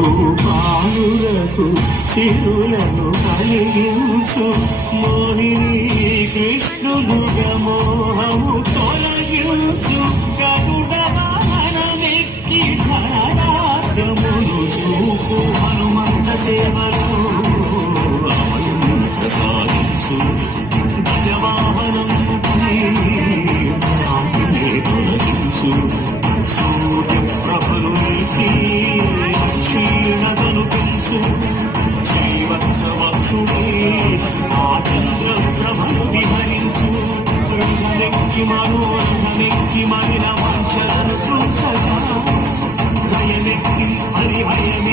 భూపాలులకు సిరులను కలిగించు మోహిని కృష్ణులుగా మోహము తొలగించు గరుడ వాహనమెక్కి ధనరాశమును చూపు హనుమంత సేవలో అమయం ప్రసాదించు గజవాహనం తొలగించు సూర్యప్రభలు నిలిచి క్షీణతను పెంచు శ్రీవత్సవక్షుడే ఆ చంద్రప్రభలు విహరించు రథమెక్కి మనోరథమెక్కి మరిన వంచనను తుంచగా భయమెక్కి హరిహయమెక్కి